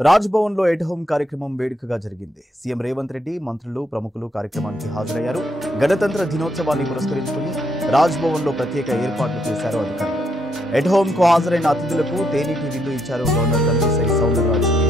రాజ్భవన్ లో at home కార్యక్రమం వేడుకగా జరిగింది. సీఎం రేవంత్ రెడ్డి, మంత్రులు, ప్రముఖులు కార్యక్రమానికి హాజరయ్యారు. గణతంత్ర దినోత్సవాన్ని పురస్కరించుకుని రాజ్భవన్ లో ప్రత్యేక ఏర్పాట్లు చేశారు అధికారులు. ఎట్ హోమ్ కు హాజరైన అతిథులకు తేనీటి విందు ఇచ్చారు గవర్నర్ తమిళిసై సౌందరరాజన్.